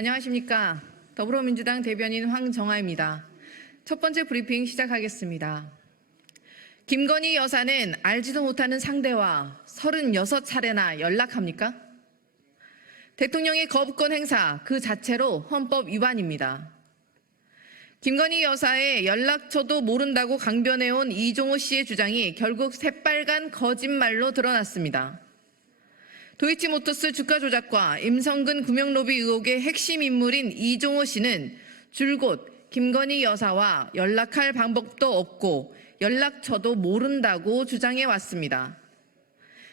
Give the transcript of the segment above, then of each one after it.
안녕하십니까. 더불어민주당 대변인 황정아입니다. 첫 번째 브리핑 시작하겠습니다. 김건희 여사는 알지도 못하는 상대와 36차례나 연락합니까? 대통령의 거부권 행사 그 자체로 헌법 위반입니다. 김건희 여사의 연락처도 모른다고 강변해온 이종호 씨의 주장이 결국 새빨간 거짓말로 드러났습니다. 도이치모터스 주가 조작과 임성근 금융로비 의혹의 핵심 인물인 이종호 씨는 줄곧 김건희 여사와 연락할 방법도 없고 연락처도 모른다고 주장해 왔습니다.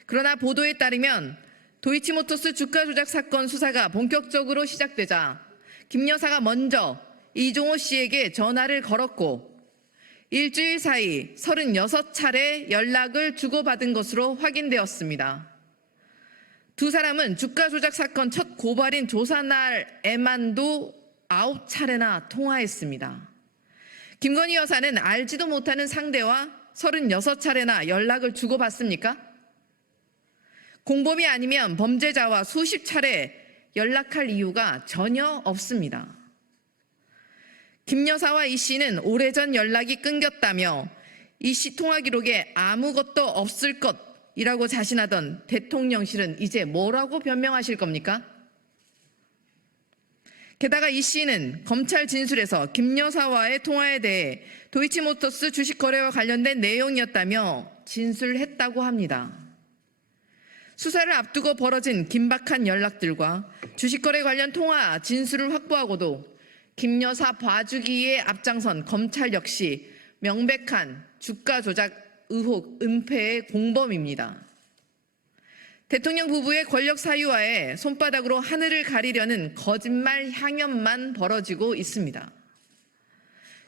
그러나 보도에 따르면 도이치모터스 주가 조작 사건 수사가 본격적으로 시작되자 김 여사가 먼저 이종호 씨에게 전화를 걸었고 일주일 사이 36차례 연락을 주고받은 것으로 확인되었습니다. 두 사람은 주가 조작 사건 첫 고발인 조사날에만도 9차례나 통화했습니다. 김건희 여사는 알지도 못하는 상대와 36차례나 연락을 주고받습니까? 공범이 아니면 범죄자와 수십 차례 연락할 이유가 전혀 없습니다. 김 여사와 이 씨는 오래전 연락이 끊겼다며 이 씨 통화 기록에 아무것도 없을 것이라고 자신하던 대통령실은 이제 뭐라고 변명하실 겁니까? 게다가 이 씨는 검찰 진술에서 김 여사와의 통화에 대해 도이치모터스 주식 거래와 관련된 내용이었다며 진술했다고 합니다. 수사를 앞두고 벌어진 긴박한 연락들과 주식 거래 관련 통화 진술을 확보하고도 김 여사 봐주기에 앞장선 검찰 역시 명백한 주가 조작 의혹 은폐의 공범입니다. 대통령 부부의 권력 사유화에 손바닥으로 하늘을 가리려는 거짓말 향연만 벌어지고 있습니다.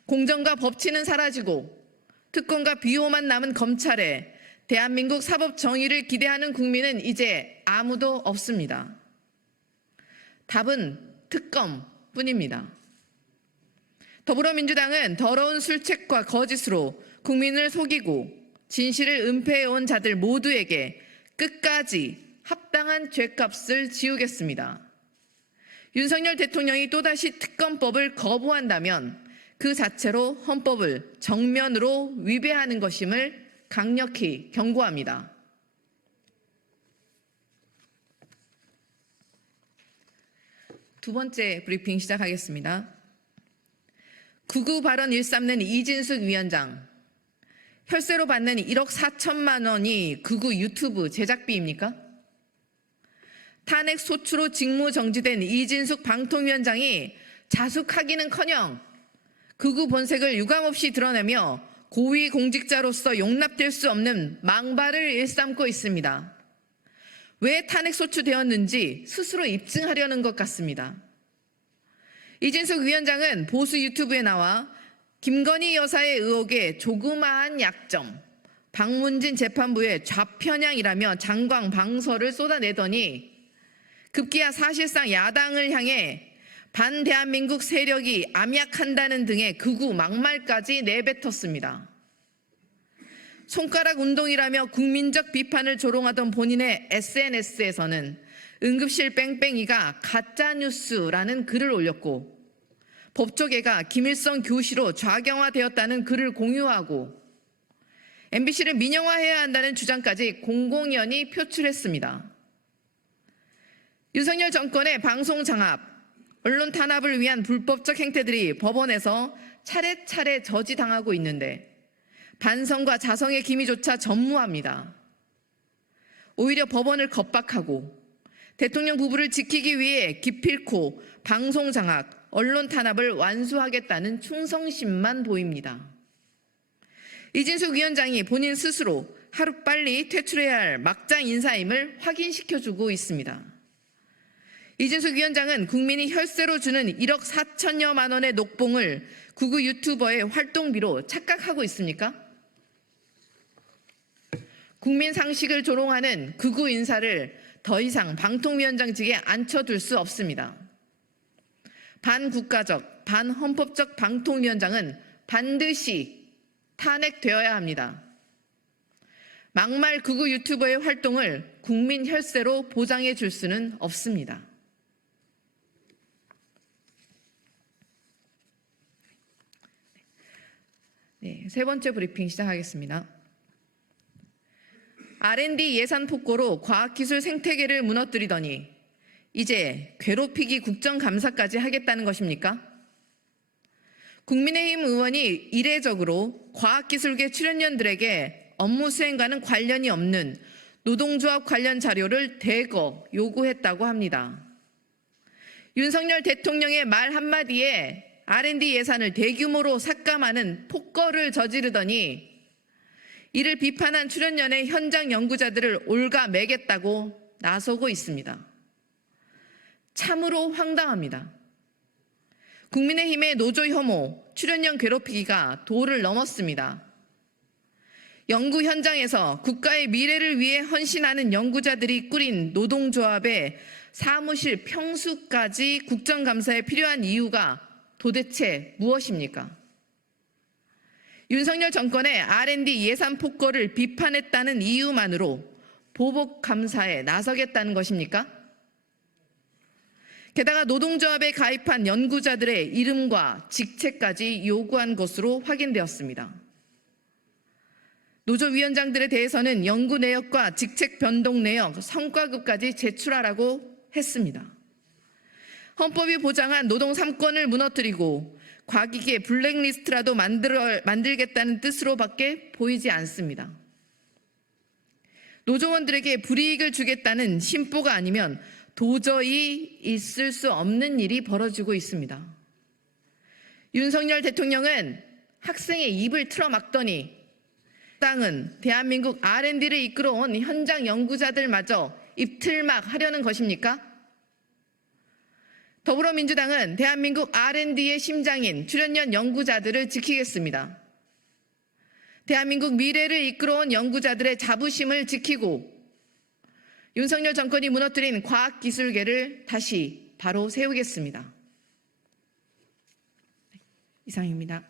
공정과 법치는 사라지고 특권과 비호만 남은 검찰에 대한민국 사법 정의를 기대하는 국민은 이제 아무도 없습니다. 답은 특검뿐입니다. 더불어민주당은 더러운 술책과 거짓으로 국민을 속이고 진실을 은폐해온 자들 모두에게 끝까지 합당한 죄값을 지우겠습니다. 윤석열 대통령이 또다시 특검법을 거부한다면 그 자체로 헌법을 정면으로 위배하는 것임을 강력히 경고합니다. 두 번째 브리핑 시작하겠습니다. 극우 발언 일삼는 이진숙 위원장, 혈세로 받는 1억 4천만 원이 극우 유튜브 제작비입니까? 탄핵 소추로 직무 정지된 이진숙 방통위원장이 자숙하기는커녕 극우 본색을 유감없이 드러내며 고위 공직자로서 용납될 수 없는 망발을 일삼고 있습니다. 왜 탄핵 소추되었는지 스스로 입증하려는 것 같습니다. 이진숙 위원장은 보수 유튜브에 나와 김건희 여사의 의혹의 조그마한 약점, 박문진 재판부의 좌편향이라며 장광방설을 쏟아내더니 급기야 사실상 야당을 향해 반대한민국 세력이 암약한다는 등의 극우 막말까지 내뱉었습니다. 손가락 운동이라며 국민적 비판을 조롱하던 본인의 SNS에서는 응급실 뺑뺑이가 가짜뉴스라는 글을 올렸고 법조계가 김일성 교시로 좌경화되었다는 글을 공유하고 MBC를 민영화해야 한다는 주장까지 공공연히 표출했습니다. 윤석열 정권의 방송 장악, 언론 탄압을 위한 불법적 행태들이 법원에서 차례차례 저지당하고 있는데 반성과 자성의 기미조차 전무합니다. 오히려 법원을 겁박하고 대통령 부부를 지키기 위해 기필코 방송 장악, 언론 탄압을 완수하겠다는 충성심만 보입니다. 이진숙 위원장이 본인 스스로 하루빨리 퇴출해야 할 막장 인사임을 확인시켜주고 있습니다. 이진숙 위원장은 국민이 혈세로 주는 1억 4천여만 원의 녹봉을 극우 유튜버의 활동비로 착각하고 있습니까? 국민 상식을 조롱하는 극우 인사를 더 이상 방통위원장직에 앉혀둘 수 없습니다. 반국가적, 반헌법적 방통위원장은 반드시 탄핵되어야 합니다. 막말 극우 유튜버의 활동을 국민 혈세로 보장해 줄 수는 없습니다. 네, 세 번째 브리핑 시작하겠습니다. R&D 예산 폭거로 과학기술 생태계를 무너뜨리더니 이제 괴롭히기 국정감사까지 하겠다는 것입니까? 국민의힘 의원이 이례적으로 과학기술계 출연연들에게 업무 수행과는 관련이 없는 노동조합 관련 자료를 대거 요구했다고 합니다. 윤석열 대통령의 말 한마디에 R&D 예산을 대규모로 삭감하는 폭거를 저지르더니 이를 비판한 출연연의 현장 연구자들을 올가매겠다고 나서고 있습니다. 참으로 황당합니다. 국민의힘의 노조 혐오, 출연연 괴롭히기가 도를 넘었습니다. 연구 현장에서 국가의 미래를 위해 헌신하는 연구자들이 꾸린 노동조합의 사무실 평수까지 국정감사에 필요한 이유가 도대체 무엇입니까? 윤석열 정권의 R&D 예산 폭거를 비판했다는 이유만으로 보복 감사에 나서겠다는 것입니까? 게다가 노동조합에 가입한 연구자들의 이름과 직책까지 요구한 것으로 확인되었습니다. 노조위원장들에 대해서는 연구 내역과 직책 변동 내역, 성과급까지 제출하라고 했습니다. 헌법이 보장한 노동 3권을 무너뜨리고 과기계 블랙리스트라도 만들겠다는 뜻으로밖에 보이지 않습니다. 노조원들에게 불이익을 주겠다는 심보가 아니면 도저히 있을 수 없는 일이 벌어지고 있습니다. 윤석열 대통령은 학생의 입을 틀어막더니 당은 대한민국 R&D를 이끌어온 현장 연구자들마저 입틀막 하려는 것입니까? 더불어민주당은 대한민국 R&D의 심장인 출연연 연구자들을 지키겠습니다. 대한민국 미래를 이끌어온 연구자들의 자부심을 지키고 윤석열 정권이 무너뜨린 과학기술계를 다시 바로 세우겠습니다. 이상입니다.